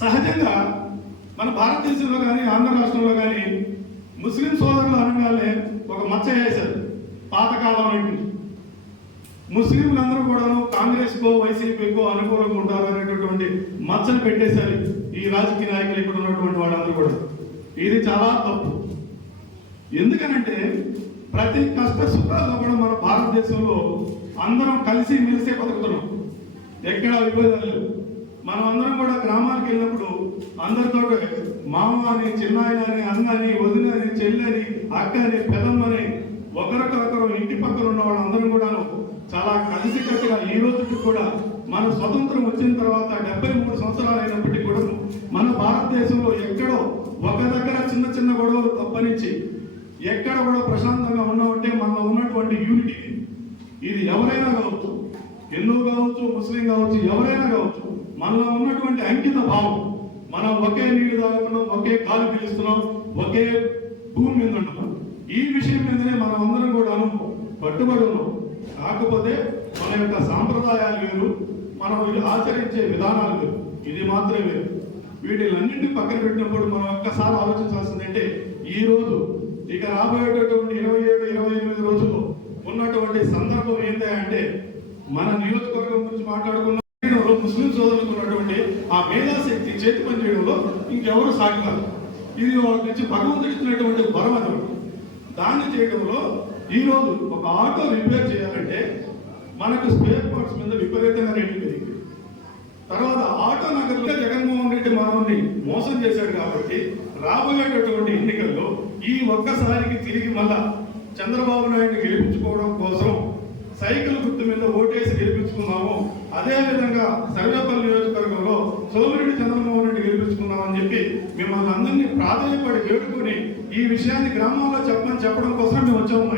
సహజంగా మన భారతదేశంలో కానీ ఆంధ్ర రాష్ట్రంలో కానీ ముస్లిం సోదరులు అనగానే ఒక మచ్చ వేశారు. పాతకాలం నుండి ముస్లింలందరూ కూడా కాంగ్రెస్కో వైసీపీకో అనుకూలంగా ఉంటారు అనేటటువంటి మచ్చను పెట్టేశారు ఈ రాజకీయ నాయకులు ఇక్కడ ఉన్నటువంటి వాళ్ళందరూ కూడా. ఇది చాలా తప్పు. ఎందుకనంటే ప్రతి కష్ట సుఖాల్లో కూడా మన భారతదేశంలో అందరం కలిసి మెలిసే బతుకుతున్నాం. ఎక్కడ విభేదాలు లేవు. మనం అందరం కూడా గ్రామాలకు వెళ్ళినప్పుడు అందరితో మామ అని, చిన్నాయన అని, అన్న అని, వదిన అని, చెల్లి అని, అక్క అని, పెదమ్మని ఒకరికొకరు ఇంటి పక్కన ఉన్న వాళ్ళందరం కూడా చాలా కలిసికట్టుగా ఈ రోజుకి కూడా మన స్వతంత్రం వచ్చిన తర్వాత 73 సంవత్సరాలు అయినప్పటికీ కూడా మన భారతదేశంలో ఎక్కడో ఒక దగ్గర చిన్న చిన్న గొడవలు తప్పనించి ఎక్కడ కూడా ప్రశాంతంగా ఉన్నామంటే మనలో ఉన్నటువంటి యూనిటీ. ఇది ఎవరైనా కావచ్చు, హిందూ కావచ్చు, ముస్లిం కావచ్చు, ఎవరైనా కావచ్చు, మనలో ఉన్నటువంటి అంకిత భావం. మనం ఒకే నీళ్లు తాగుతున్నాం, ఒకే గాలి పీలుస్తున్నాం, ఒకే భూమి మీద ఉంటున్నాం. ఈ విషయం మీదనే మనం అందరం కూడా కట్టుబడి ఉన్నాం. కాకపోతే మన యొక్క సాంప్రదాయాలు వేరు, మనం ఆచరించే విధానాలు వేరు. ఇది మాత్రమే వేరు. వీటిలన్నింటినీ పక్కన పెట్టినప్పుడు మనం ఒక్కసారి ఆలోచించాల్సిందంటే ఈ రోజు ఇక రాబోయేటటువంటి 27-28 రోజుల్లో ఉన్నటువంటి సందర్భం ఏంటంటే మన నియోజకవర్గం గురించి మాట్లాడుకున్న ముస్లిం సోదరులకు ఉన్నటువంటి ఆ మేధాశక్తి చేతి పని చేయడంలో ఇంకెవరు సాటి కాదు. ఇది వాళ్ళ నుంచి భగవంతుడు ఇచ్చినటువంటి వరం అన్నమాట. దాన్ని చేయడంలో ఈ రోజు ఒక ఆటో రిపేర్ చేయాలంటే మనకు స్పేర్ పార్ట్స్ మీద విపరీతంగా రేట్లు పెరిగింది. తర్వాత ఆటో నగర్లో జగన్మోహన్ రెడ్డి మనల్ని మోసం చేశాడు కాబట్టి రాబోయేటటువంటి ఎన్నికల్లో ఈ ఒక్కసారికి తిరిగి మళ్ళా చంద్రబాబు నాయుడిని గెలిపించుకోవడం కోసం సైకిల్ గుర్తు మీద ఓటేసి గెలిపించుకున్నాము. అదే విధంగా సర్వేపల్లి నియోజకవర్గంలో సోమిరెడ్డి చంద్రమోహన్ రెడ్డి గెలిపించుకున్నామని చెప్పి మిమ్మల్ని అందరినీ ప్రాధాన్యపడి వేడుకొని ఈ విషయాన్ని గ్రామాల్లో చెప్పడం కోసం మేము వచ్చాము.